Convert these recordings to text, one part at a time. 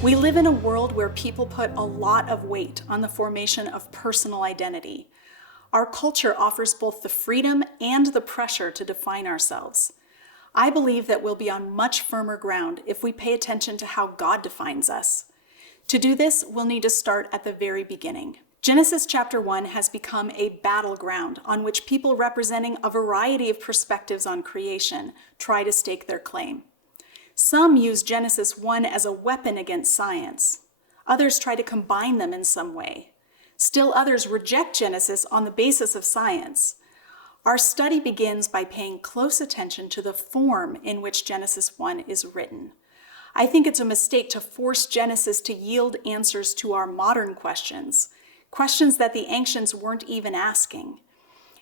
We live in a world where people put a lot of weight on the formation of personal identity. Our culture offers both the freedom and the pressure to define ourselves. I believe that we'll be on much firmer ground if we pay attention to how God defines us. To do this, we'll need to start at the very beginning. Genesis chapter 1 has become a battleground on which people representing a variety of perspectives on creation try to stake their claim. Some use Genesis 1 as a weapon against science. Others try to combine them in some way. Still others reject Genesis on the basis of science. Our study begins by paying close attention to the form in which Genesis 1 is written. I think it's a mistake to force Genesis to yield answers to our modern questions that the ancients weren't even asking.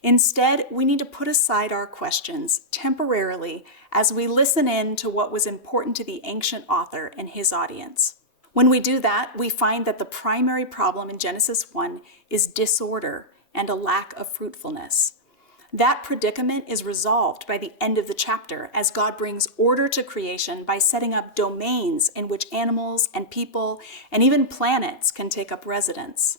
Instead, we need to put aside our questions temporarily as we listen in to what was important to the ancient author and his audience. When we do that, we find that the primary problem in Genesis 1 is disorder and a lack of fruitfulness. That predicament is resolved by the end of the chapter as God brings order to creation by setting up domains in which animals and people and even planets can take up residence.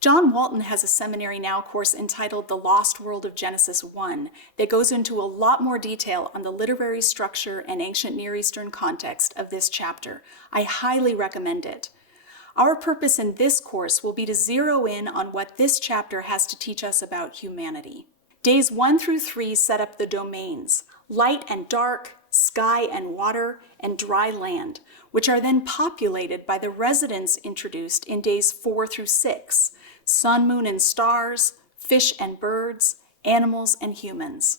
John Walton has a Seminary Now course entitled The Lost World of Genesis 1 that goes into a lot more detail on the literary structure and ancient Near Eastern context of this chapter. I highly recommend it. Our purpose in this course will be to zero in on what this chapter has to teach us about humanity. Days 1 through 3 set up the domains, light and dark, sky and water, and dry land, which are then populated by the residents introduced in days 4 through 6. Sun, moon, and stars, fish and birds, animals and humans.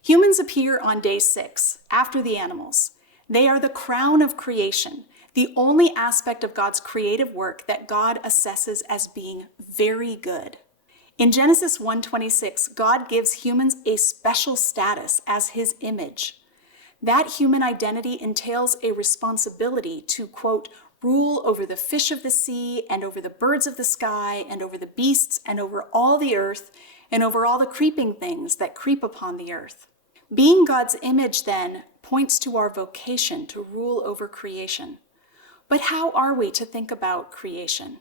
Humans appear on day 6, after the animals. They are the crown of creation, the only aspect of God's creative work that God assesses as being very good. In Genesis 1:26, God gives humans a special status as his image. That human identity entails a responsibility to, quote, rule over the fish of the sea and over the birds of the sky and over the beasts and over all the earth and over all the creeping things that creep upon the earth. Being God's image, then, points to our vocation to rule over creation. But how are we to think about creation?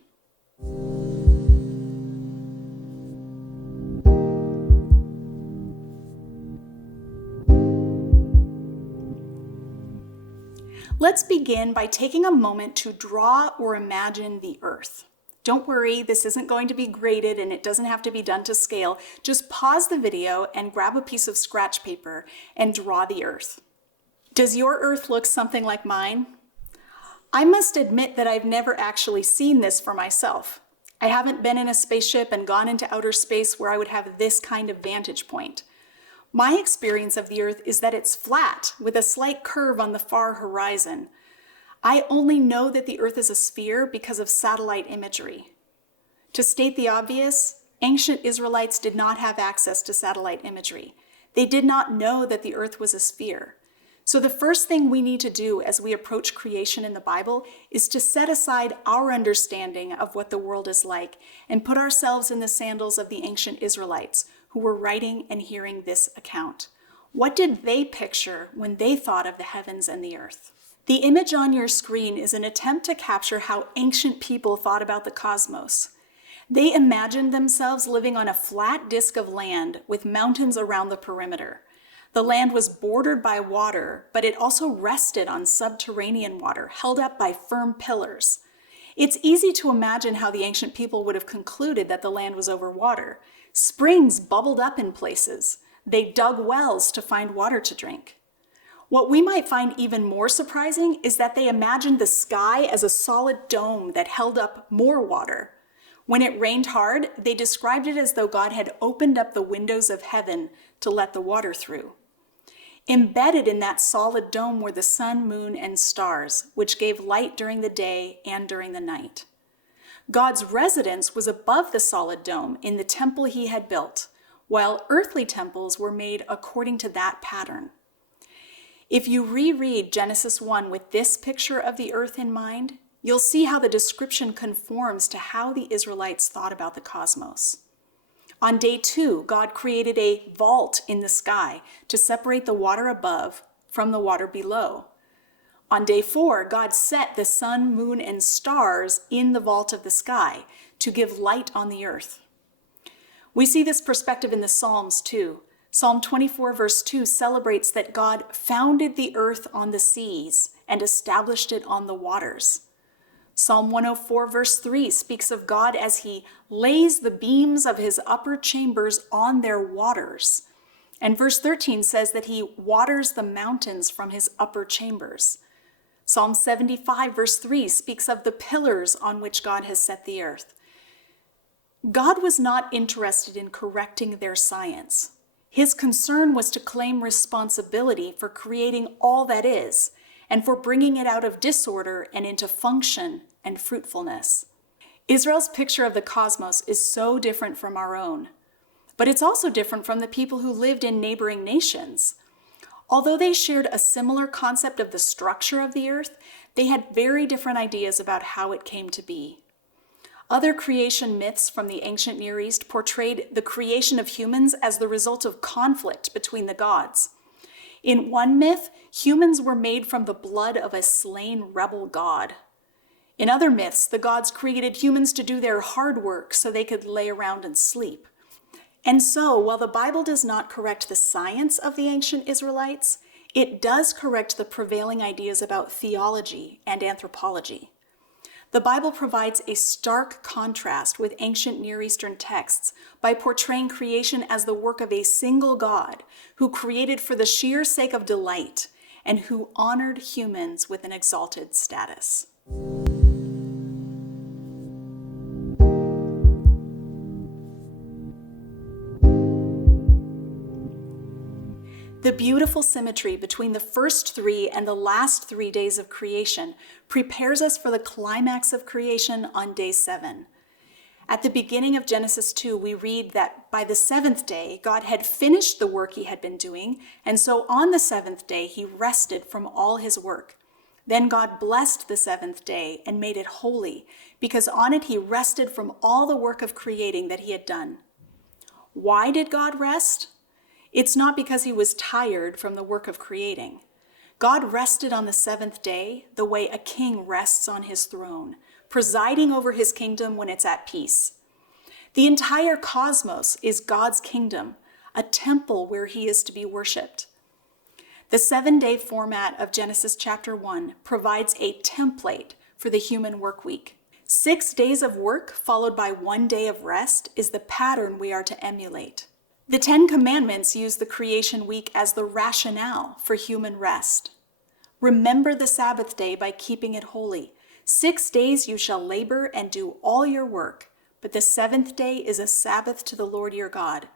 Let's begin by taking a moment to draw or imagine the earth. Don't worry, this isn't going to be graded and it doesn't have to be done to scale. Just pause the video and grab a piece of scratch paper and draw the earth. Does your earth look something like mine? I must admit that I've never actually seen this for myself. I haven't been in a spaceship and gone into outer space where I would have this kind of vantage point. My experience of the earth is that it's flat, with a slight curve on the far horizon. I only know that the earth is a sphere because of satellite imagery. To state the obvious, ancient Israelites did not have access to satellite imagery. They did not know that the earth was a sphere. So the first thing we need to do as we approach creation in the Bible is to set aside our understanding of what the world is like and put ourselves in the sandals of the ancient Israelites who were writing and hearing this account. What did they picture when they thought of the heavens and the earth? The image on your screen is an attempt to capture how ancient people thought about the cosmos. They imagined themselves living on a flat disk of land with mountains around the perimeter. The land was bordered by water, but it also rested on subterranean water, held up by firm pillars. It's easy to imagine how the ancient people would have concluded that the land was over water. Springs bubbled up in places. They dug wells to find water to drink. What we might find even more surprising is that they imagined the sky as a solid dome that held up more water. When it rained hard, they described it as though God had opened up the windows of heaven to let the water through. Embedded in that solid dome were the sun, moon, and stars, which gave light during the day and during the night. God's residence was above the solid dome in the temple he had built, while earthly temples were made according to that pattern. If you reread Genesis 1 with this picture of the earth in mind, you'll see how the description conforms to how the Israelites thought about the cosmos. On day 2, God created a vault in the sky to separate the water above from the water below. On day 4, God set the sun, moon, and stars in the vault of the sky to give light on the earth. We see this perspective in the Psalms too. Psalm 24 verse 2 celebrates that God founded the earth on the seas and established it on the waters. Psalm 104 verse 3 speaks of God as he lays the beams of his upper chambers on their waters. And verse 13 says that he waters the mountains from his upper chambers. Psalm 75 verse 3 speaks of the pillars on which God has set the earth. God was not interested in correcting their science. His concern was to claim responsibility for creating all that is, and for bringing it out of disorder and into function and fruitfulness. Israel's picture of the cosmos is so different from our own, but it's also different from the people who lived in neighboring nations. Although they shared a similar concept of the structure of the earth, they had very different ideas about how it came to be. Other creation myths from the ancient Near East portrayed the creation of humans as the result of conflict between the gods. In one myth, humans were made from the blood of a slain rebel god. In other myths, the gods created humans to do their hard work so they could lay around and sleep. And so, while the Bible does not correct the science of the ancient Israelites, it does correct the prevailing ideas about theology and anthropology. The Bible provides a stark contrast with ancient Near Eastern texts by portraying creation as the work of a single God who created for the sheer sake of delight and who honored humans with an exalted status. The beautiful symmetry between the first 3 and the last 3 days of creation prepares us for the climax of creation on day 7. At the beginning of Genesis 2, we read that by the 7th day, God had finished the work he had been doing, and so on the 7th day, he rested from all his work. Then God blessed the 7th day and made it holy, because on it he rested from all the work of creating that he had done. Why did God rest? It's not because he was tired from the work of creating. God rested on the 7th day the way a king rests on his throne, presiding over his kingdom when it's at peace. The entire cosmos is God's kingdom, a temple where he is to be worshiped. The 7-day format of Genesis chapter 1 provides a template for the human work week. 6 days of work followed by 1 day of rest is the pattern we are to emulate. The 10 Commandments use the creation week as the rationale for human rest. Remember the Sabbath day by keeping it holy. 6 days you shall labor and do all your work, but the 7th day is a Sabbath to the Lord your God.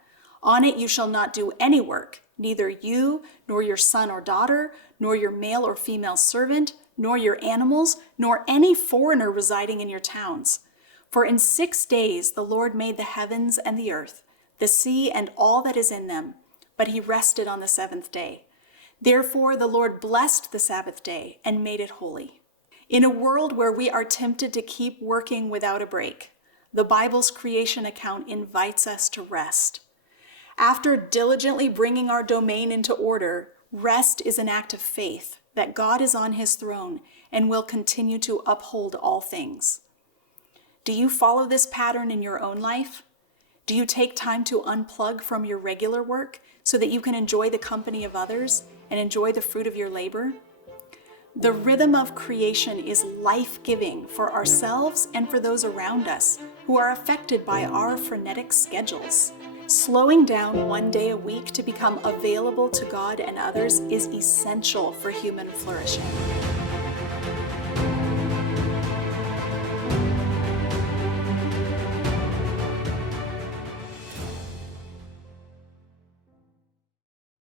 On it you shall not do any work, neither you, nor your son or daughter, nor your male or female servant, nor your animals, nor any foreigner residing in your towns. For in 6 days the Lord made the heavens and the earth, the sea and all that is in them, but he rested on the 7th day. Therefore the Lord blessed the Sabbath day and made it holy. In a world where we are tempted to keep working without a break, the Bible's creation account invites us to rest. After diligently bringing our domain into order, rest is an act of faith that God is on his throne and will continue to uphold all things. Do you follow this pattern in your own life? Do you take time to unplug from your regular work so that you can enjoy the company of others and enjoy the fruit of your labor? The rhythm of creation is life-giving for ourselves and for those around us who are affected by our frenetic schedules. Slowing down 1 day a week to become available to God and others is essential for human flourishing.